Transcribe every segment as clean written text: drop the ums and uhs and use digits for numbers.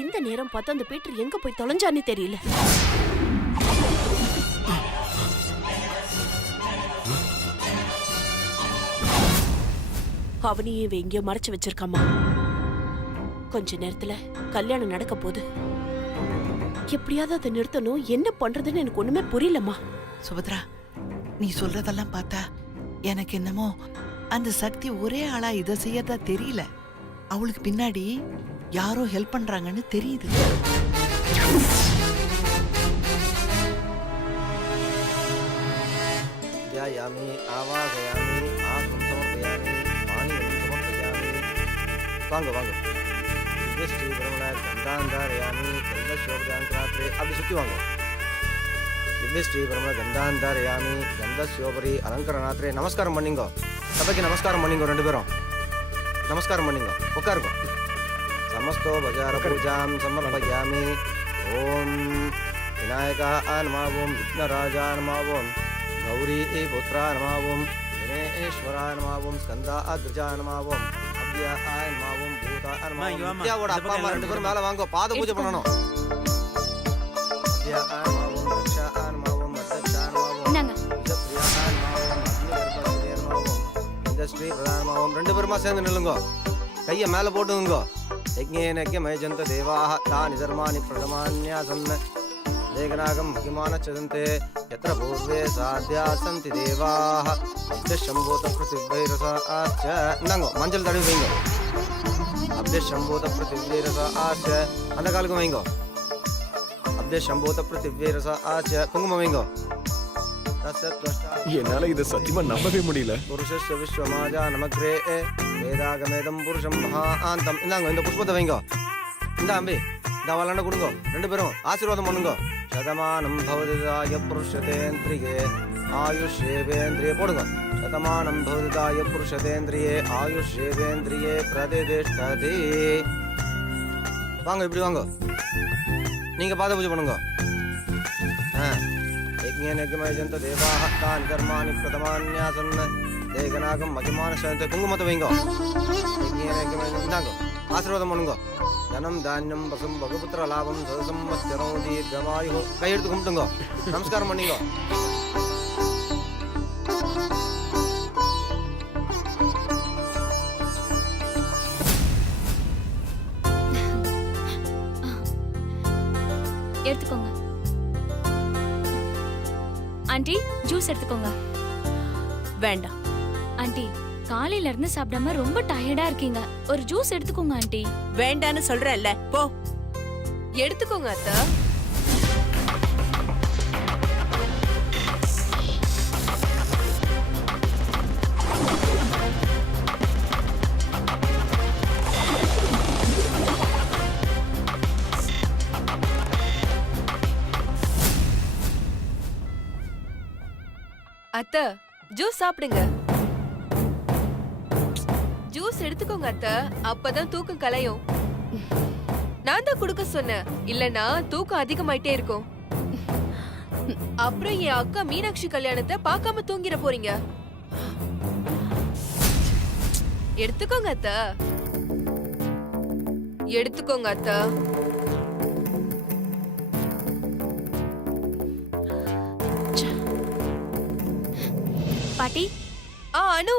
இந்த நேரம் பார்த்து அந்த பீட்டர் எங்க போய் தொலைஞ்சான்னு தெரியல. அவனையும் இவ எங்கேயோ மறைச்சு வச்சிருக்காமா. கொஞ்ச நேரத்துல கல்யாணம் நடக்க போகுது. எப்படியாவது அதை நிறுத்தணும். என்ன பண்றதுன்னு எனக்கு ஒண்ணுமே புரியலம்மா. சுபத்ரா, நீ சொல்றதெல்லாம் பார்த்தா எனக்கு என்னமோ அந்த சக்தி ஒரே ஆளா இதை செய்யறதா தெரியல. அவளுக்கு பின்னாடி யாரோ ஹெல்ப் பண்றாங்கன்னு தெரியுது. வாங்க வாங்க. அப்படி சுத்தி வாங்க. திவ்யஸ்ரீ பிரம்ம கந்தாந்தாரயாமி கந்தஸ்யோபரி அலங்கரநாத்ரே. நமஸ்காரம் பண்ணிங்கோ. சபைக்கு நமஸ்காரம் பண்ணிங்கோ. ரெண்டு பேரும் நமஸ்காரம் பண்ணிங்கோ. உட்காருங்க. समस्तो बजार पूजां समर्पयामि. ओम विनायकाय नमः. ओम विघ्नराजाय नमः. ओम गौरी पुत्राय नमः. ओम विघ्नेश्वराय नमः. ओम स्कंदाग्रजाय नमः. ओम अभ्याय नमः. ओम भूताय नमः. வித்யாவோட அப்பா அம்மா ரெண்டு பேரும் மேல வாங்க. பாத பூஜை பண்ணனும். அத்யாய नमः. ओम रक्षाय नमः. ओम अध्यक्षाय नमः. ओम प्रियाय नमः. ओम अग्निगर्भस्ते नमः. ओम इंद्रश्री प्रदाय नमः. ओम ரெண்டு பேருமா சேர்ந்து நில்லுங்க. கையை மேல போட்டுங்க. यज्ञेनज्ञमयजन्त देवाः तानि धर्माणि प्रथमान्यासन् लेखनागं महिमानश्चदन्ते यत्र पूर्वे साध्या सन्ति देवाः अभ्यशम्भूत पृथिव्यैरसाश्च. இந்தாங்க மஞ்சள் தடவி வைங்க. अभ्यशम्भूत पृथिव्यैरसाश्च. அந்த காலுக்கு வைங்க. अभ्यशम्भूत पृथिव्यैरसाश्च. குங்குமம் வைங்க. என்னால இதை சத்தியமா நம்பவே முடியல. புருஷஸ்ய விஸ்வமாஜா நமக்ரே வேதாகமேதம் புருஷம் மகாந்தம். இந்தாங்க இந்த புஷ்பத்தை வைங்க. இந்த அம்பி இந்த வளண்ட கொடுங்க. ரெண்டு பேரும் ஆசீர்வாதம் பண்ணுங்க. சதமானம் பவதிதாய புருஷதேந்திரியே ஆயுஷேவேந்திரியே போடுங்க. சதமானம் பவதிதாய புருஷதேந்திரியே ஆயுஷேவேந்திரியே பிரதிஷ்டதி. வாங்க இப்படி வாங்க. நீங்க பாத பூஜை பண்ணுங்க. यज्ञेनज्ञमयजन्त देवाः तानि कर्माणि प्रथमान्यासन् लेखनागं महिमानश्चदन्ते. குங்குமத்தை வைங்க. இந்தாங்க ஆசீர்வாதம் பண்ணுங்க. தனம் தானியம் பசும் பகுபுத்திர லாபம் சதசம்பத்சரம் தீர்க்கமாயு. கையெடுத்து கும்பிட்டுங்க. நமஸ்காரம் பண்ணிங்க. எடுத்துக்கோங்க. ஆண்டி ஜூஸ் எடுத்துக்கோங்க. வேண்டாம் ஆண்டி, காலையில இருந்து சாப்பிடாம ரொம்ப டயர்டா இருக்கீங்க. ஒரு ஜூஸ் எடுத்துக்கோங்க ஆண்டி. வேண்டான்னு சொல்றேன்ல, போ. எடுத்துக்கோங்க அத்தா. அத்தை ஜூஸ் சாப்பிடுங்க. ஜூஸ் எடுத்துக்கோங்க அத்தை, அப்பதான் தூக்கம் கலையும். நான் தான் குடுக்க சொன்னேன், இல்லனா தூக்கம் அதிகமாயிட்டே இருக்கும். அப்புறம் என் அக்கா மீனாட்சி கல்யாணத்தை பார்க்காம தூங்கிட போறீங்க. எடுத்துக்கோங்க அத்தை. எடுத்துக்கோங்க அத்தை. பாட்டி. அனு,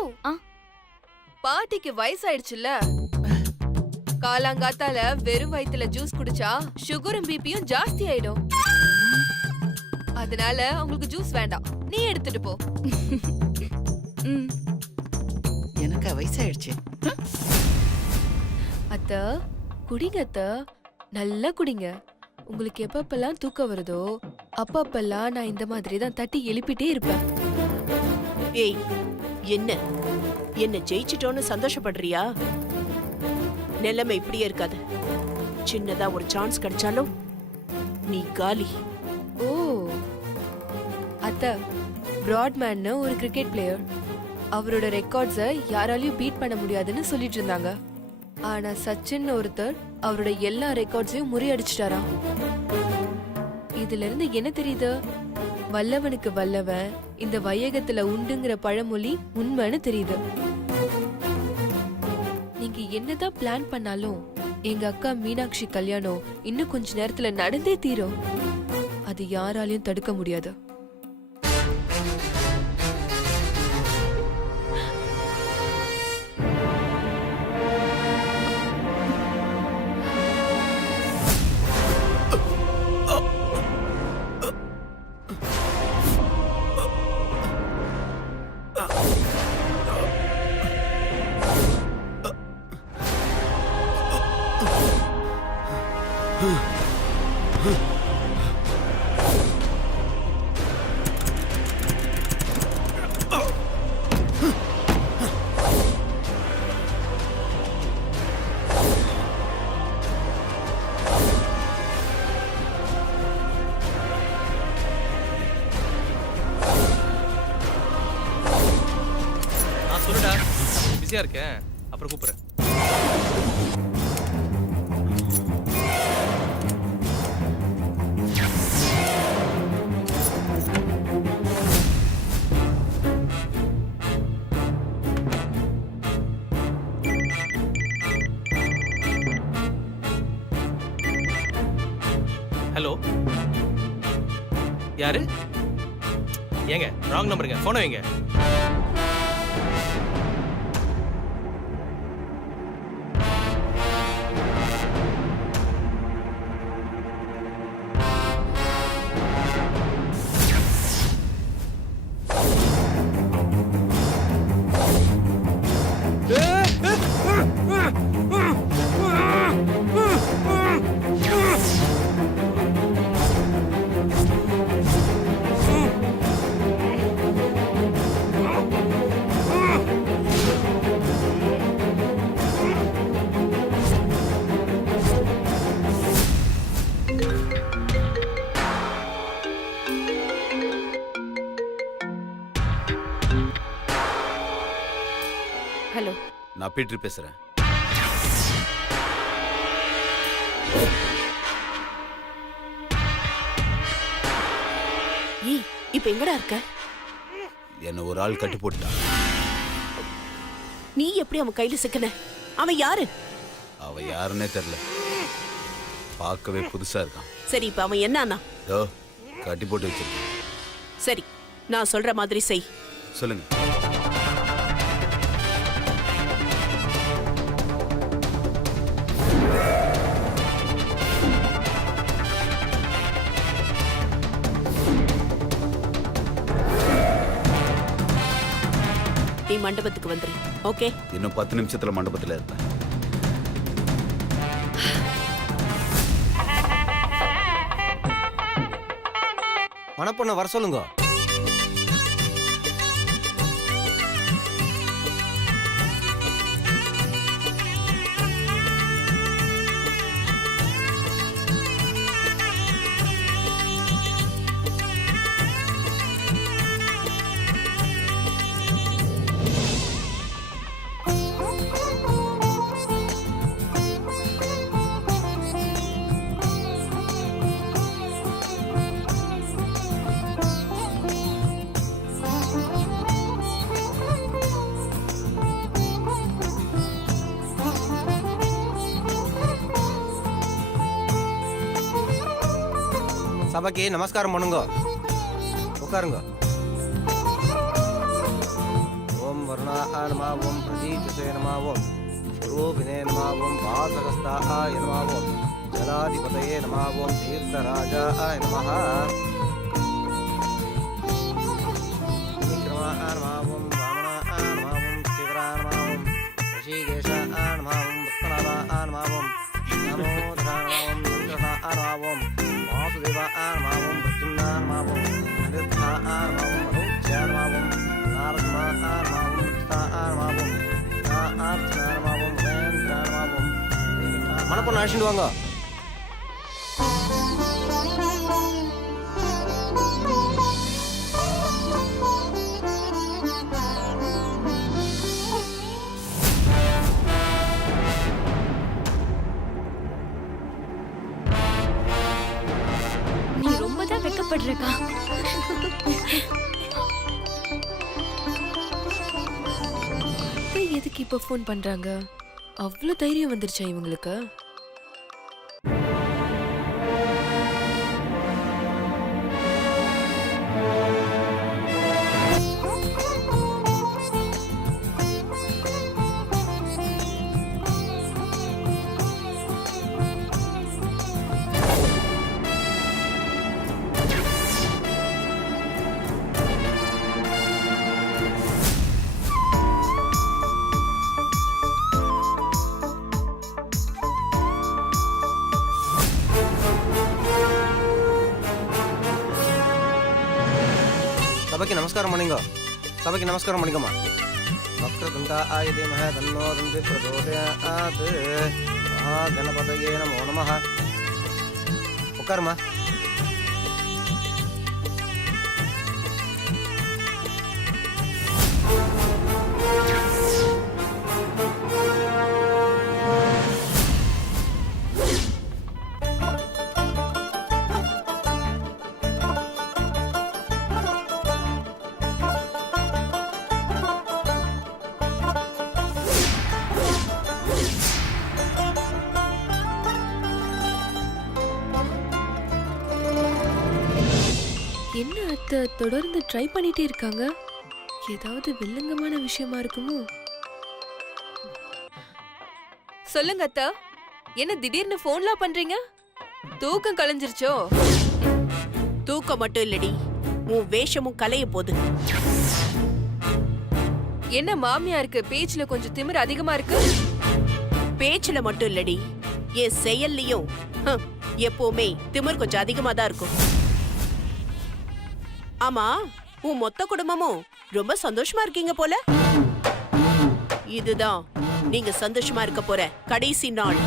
பாட்டிக்கு வயசாயிடுச்சுல்ல, காலாங்காத்தால வெறும் வயித்துல ஜூஸ் குடிச்சா சுகரும் பிபியும் ஜாஸ்தி ஆயிடும். அதனால உங்களுக்கு ஜூஸ் வேண்டாம், நீ எடுத்துட்டு போ. ம். எனக்கு வயசாயிடுச்சு. அத்த குடிங்க அத்த, நல்லா குடிங்க. உங்களுக்கு எப்பப்பெல்லாம் தூக்கம் வருதோ அப்பப்பெல்லாம் நான் இந்த மாதிரி தான் தட்டி எழுப்பிட்டே இருப்பேன். ஏய், என்ன என்ன ஜெயிச்சிட்டோன்னு சந்தோஷப்படுறியா? நிலைமை இப்படியே இருக்காது. சின்னதா ஒரு சான்ஸ் கிடைச்சாலும் நீ காலி. ஓ அத்த, பிராட்மேன்னு ஒரு கிரிக்கெட் பிளேயர், அவரோட ரெக்கார்ட்ஸை யாராலையும் பீட் பண்ண முடியாதுன்னு சொல்லிட்டு இருந்தாங்க. ஆனா சச்சின் ஒருத்தர் அவரோட எல்லா ரெக்கார்ட்ஸையும் முறியடிச்சிட்டாராம். இதுல இருந்து என்ன தெரியுது? வல்லவனுக்கு வல்லவன் இந்த வையகத்துல உண்டுங்கிற பழமொழி உண்மைன்னு தெரியுது. நீங்க என்னதான் பிளான் பண்ணாலும் எங்க அக்கா மீனாட்சி கல்யாணம் இன்னும் கொஞ்ச நேரத்துல நடந்தே தீரும். அது யாராலையும் தடுக்க முடியாது. நான் சொல்லுடா, பிஸியா இருக்கேன், அப்புறம் கூப்பிடுறேன். ஹலோ, யாரு? ஏங்க ராங் நம்பருங்க, போனை வைங்க. ஹலோ, நான் பீட்டர் பேசுறேன். ஏய், இப்ப எங்கடா இருக்க? என்ன ஒரு ஆள் கட்டு போட்டான். நீ எப்படி அவன் கையில சிக்கன? அவன் யாரு? அவ யாருன்னே தெரியல, பார்க்கவே புதுசா இருக்கான். சரி, இப்ப அவன் என்னன்னா? இதோ கட்டி போட்டு வச்சிருக்கேன். சரி, நான் சொல்ற மாதிரி செய். சொல்லுங்க. நீ மண்டபத்துக்கு வந்துரு. ஓகே? இன்னும் 10 நிமிஷத்துல மண்டபத்துல இருப்பேன். மணப்பொண்ணை வர சொல்லுங்க. சபைக்கு நமஸ்காரம் பண்ணுங்க. உட்காருங்க. ஓம் வருணாய நம, ஓம் பிரதீபதே நம, ஓம் ஸ்வரூபிணே நம, ஓம் வாசகஸ்தாய நம, ஓம் ஜலாதிபதயே நம, ஓம் தீர்த்தராஜாய நம. மாவும் நிர்தான் மாவும் மதுச்சான் மாவும் நாரத்மான் மாவும் தான் மாவும் ஆர்த்தான் மாவும் வேந்தான் மாவும் மணப்பொண்ணு அழைச்சிட்டு வாங்க. நீ ரொம்ப தான் வெக்கப்படுறக்கா. எதுக்கு இப்ப ஃபோன் பண்றாங்க? அவ்வளவு தைரியம் வந்துருச்சா இவங்களுக்கு? சபைக்கு நமஸ்காரம் பண்ணிங்க. சபைக்கு நமஸ்காரம் பண்ணிக்கம்மா. வக்ரதுண்டா ஆயுதேமஹ தன்னோ தந்தி பிரச்சோதயாத். கணபதயே நமோ நமஹ. உட்காருமா. என்ன அத்தை தொடர்ந்து ட்ரை பண்ணிட்டே இருக்காங்க? ஏதாவது வில்லங்கமான விஷயமா இருக்குமோ? சொல்லுங்க அத்தை, என்ன திடீர்னு போன்லாம் பண்றீங்க? தூக்கம் கலைஞ்சிருச்சோ? தூக்கம் மட்டும் இல்லடி, உன் வேஷமும் கலைய போகுது. என்ன மாமியாருக்கு பேச்சுல கொஞ்சம் திமிர் அதிகமா இருக்கு? பேச்சுல மட்டும் இல்லடி, என் செயல்லையும் எப்பவுமே திமிர் கொஞ்சம் அதிகமா தான் இருக்கும். ஆமா, உன் மொத்த குடும்பமும் ரொம்ப சந்தோஷமா இருக்கீங்க போல. இதுதான் நீங்க சந்தோஷமா இருக்க போற கடைசி நாள்.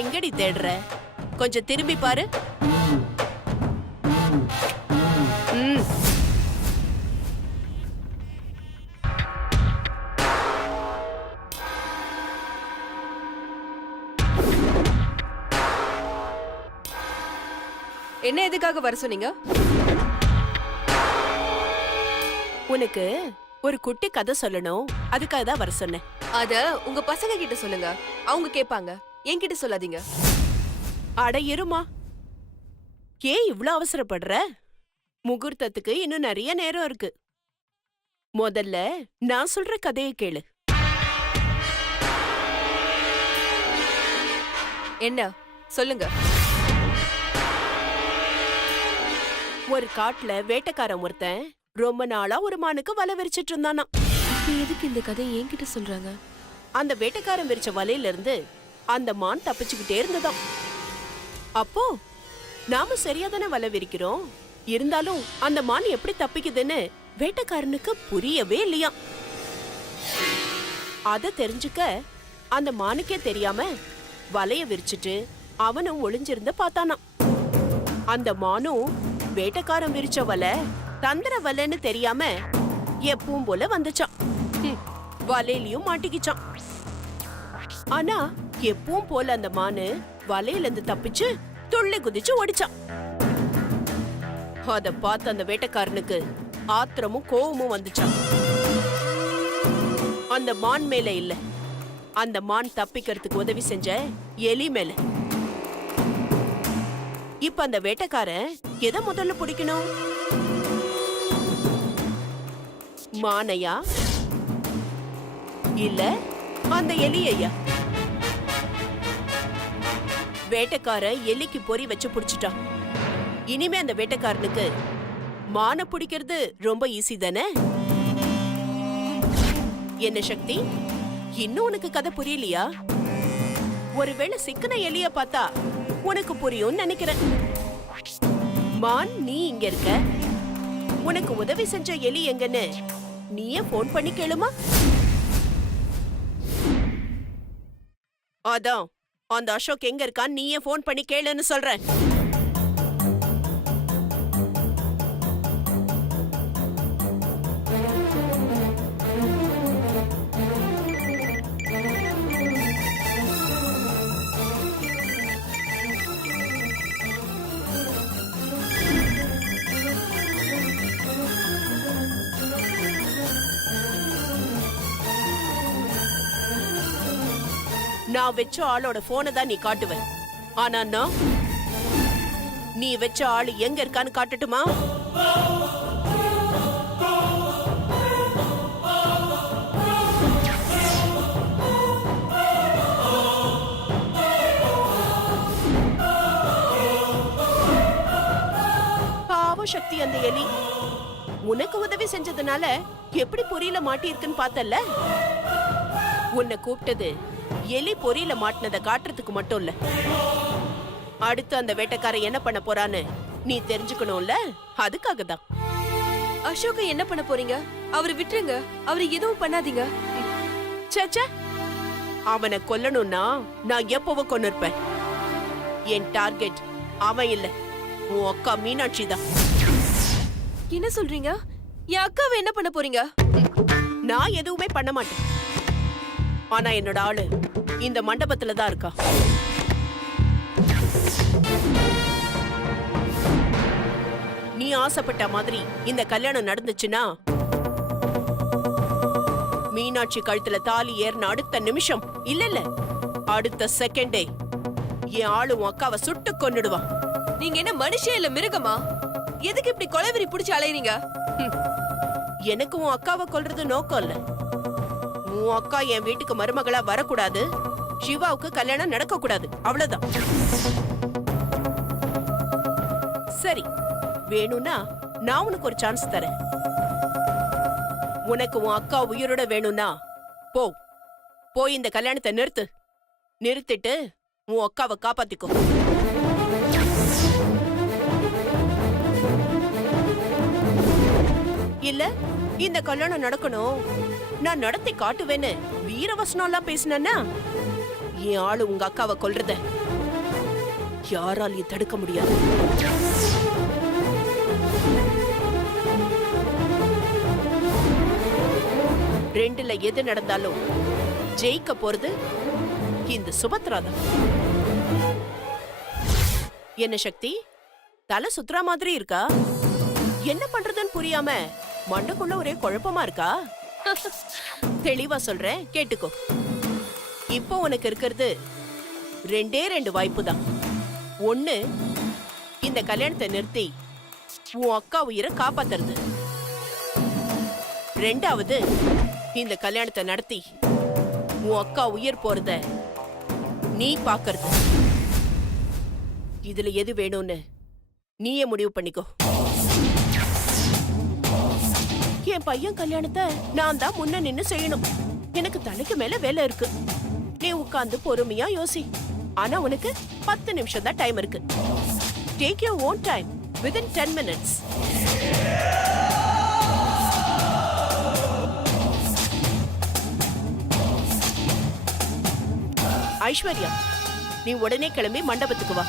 எங்கடி தேடுற? கொஞ்சம் திரும்பி பாரு. என்ன எதுக்காக வர சொன்னீங்க? உனக்கு ஒரு குட்டி கதை சொல்லணும், அதுக்காக தான் வர சொன்னேன். அத உங்க பசங்க கிட்ட சொல்லுங்க, அவங்க கேட்பாங்க. என்கிட்ட சொல்லாதீங்க. அட இருமா, ஏன் இவ்ளோ அவசரப்படுற? முகூர்த்தத்துக்கு இன்னும் நிறைய நேரம் இருக்கு. முதல்ல நான் சொல்ற கதையை கேளு. என்ன சொல்லுங்க. ஒரு காட்டுல வேட்டைக்காரன் ஒருத்தன் ரொம்ப நாளா ஒரு மானுக்கு வலை விரிச்சிட்டு இருந்தானா. எதுக்கு இந்த கதையை என்கிட்ட சொல்றாங்க? அந்த வேட்டைக்காரன் விரிச்ச வலையில இருந்து அந்த மான் தப்பிச்சுக்கிட்டே இருந்ததாம். அப்போ நாம சரியாதானே வலை விரிக்கிறோம், இருந்தாலும் அந்த மான் எப்படி தப்பிக்குதுன்னு வேட்டைக்காரனுக்கு புரியவே இல்லையா. அத தெரிஞ்சுக்க அந்த மானுக்கே தெரியாம வலைய விரிச்சிட்டு அவனும் ஒளிஞ்சிருந்து பார்த்தானாம். அந்த மானும் வேட்டைக்காரன் விரிச்ச வலை தந்திர வலைன்னு தெரியாம எப்பவும் போல வந்துச்சான். வலையிலயும் மாட்டிக்கிச்சான். ஆனா எப்பவும் போல அந்த மானு வலையில இருந்து தப்பிச்சு துள்ளி குதிச்சு ஓடிச்சான். அத பார்த்து அந்த வேட்டைக்காரனுக்கு ஆத்திரமும் கோவமும் வந்துச்சான். அந்த மான் மேல இல்ல, அந்த மான் தப்பிக்கிறதுக்கு உதவி செஞ்ச எலி மேல. இப்ப அந்த வேட்டைக்காரன் எதை முதல்ல பிடிக்கணும்? மானையா இல்ல அந்த எலியையா? வேட்டைக்கார எலிக்கு பொறி வச்சு புடிச்சிட்டான். இனிமே அந்த வேட்டைக்காரனுக்கு மானை பிடிக்கிறது ரொம்ப ஈஸி தானே? என்ன சக்தி, இன்னும் உனக்கு கதை புரியலையா? ஒருவேளை சிக்கன எலிய பார்த்தா உனக்கு புரியும்னு நினைக்கிறேன். மான், நீ இங்க இருக்க. உனக்கு உதவி செஞ்ச எலி எங்கன்னு நீயே போன் பண்ணி கேளுமா? அதான் அந்த அசோக் எங்க இருக்கான்னு நீயே போன் பண்ணி கேளுன்னு சொல்றேன். நான் வச்ச ஆளோட போனை தான் நீ காட்டுவ. ஆனா நான் நீ வச்ச ஆளு எங்க இருக்கான்னு காட்டட்டுமா? பாவ சக்தி அந்த எலி. உனக்கு உதவி செஞ்சதுனால எப்படி பொறியில மாட்டியிருக்குன்னு பார்த்தல்ல? உன்னை கூப்பிட்டது எலி பொறியில மாட்டினத காட்டுறதுக்கு மட்டும் இல்ல, அடுத்து அந்த வேட்டைக்காரன் என்ன பண்ண போறான்னு நீ தெரிஞ்சுக்கணும்ல, அதுக்காக தான். அசோக என்ன பண்ண போறீங்க? அவரை விட்டுருங்க, அவரை எதுவும் பண்ணாதீங்க. சேச்சே, அவனை கொல்லணும்னா நான் எப்பவும் கொன்னிருப்பேன். என் டார்கெட் அவன் இல்ல, உன் அக்கா மீனாட்சி தான். என்ன சொல்றீங்க? என் அக்காவை என்ன பண்ண போறீங்க? நான் எதுவுமே பண்ண மாட்டேன். ஆனா என்னோட ஆளு இந்த மண்டபத்துல தான் இருக்கா. நீ ஆசைப்பட்ட மாதிரி இந்த கல்யாணம் நடந்துச்சுன்னா மீனாட்சி கழுத்துல தாலி ஏறின அடுத்த நிமிஷம், இல்ல அடுத்த செகண்டே என் ஆளு உன் அக்காவை சுட்டு கொன்னுடுவான். நீங்க என்ன மனுஷன் இல்ல மிருகமா? எதுக்கு இப்படி கொலைவெறி புடிச்சு அலையறீங்க? எனக்கு உன் அக்காவை கொல்றது நோக்கம் இல்ல. உன் அக்கா என் வீட்டுக்கு மருமகளா வரக்கூடாது, சிவாவுக்கு கல்யாணம் நடக்க கூடாது, அவ்வளவுதான். சரி, வேணும்னா நான் உனக்கு ஒரு சான்ஸ் தரேன். உனக்கு உன் அக்கா உயிரோட வேணும்னா போய் இந்த கல்யாணத்தை நிறுத்திட்டு உன் அக்காவை காப்பாத்திக்கோ. இல்ல இந்த கல்யாணம் நடக்கணும், நான் நடத்தி காட்டுவேன்னு வீரவசனம் எல்லாம் பேசினா என் ஆளு உங்க அக்காவை கொல்றத யாராலையும் தடுக்க முடியாது. ரெண்டுல எது நடந்தாலும் ஜெயிக்க போறது இந்த சுபத்ரா தான். என்ன சக்தி, தலை சுத்துற மாதிரி இருக்கா? என்ன பண்றதுன்னு புரியாம மண்டைக்குள்ள ஒரே குழப்பமா இருக்கா? தெளிவா சொல்றேன், கேட்டுக்கோ. இப்போ உனக்கு இருக்கிறது ரெண்டு வாய்ப்பு தான். ஒண்ணு, இந்த கல்யாணத்தை நிறுத்தி உன் அக்கா உயிரை காப்பாத்துறது. ரெண்டாவது, இந்த கல்யாணத்தை நடத்தி உன் அக்கா உயிர் போறத நீ பாக்குறது. இதுல எது வேணும்னு நீயே முடிவு பண்ணிக்கோ. என் பையன் கல்யாணத்தை நான் தான் முன்ன நின்னு செய்யணும். எனக்கு தலைக்கு மேல வேலை இருக்கு. நீ உட்கார்ந்து பொறுமையா யோசி. ஆனா உனக்கு 10 நிமிஷம் தான் டைம் இருக்கு. Take your own time within 10 minutes. Aishwarya, நீ உடனே கிளம்பி மண்டபத்துக்கு வா.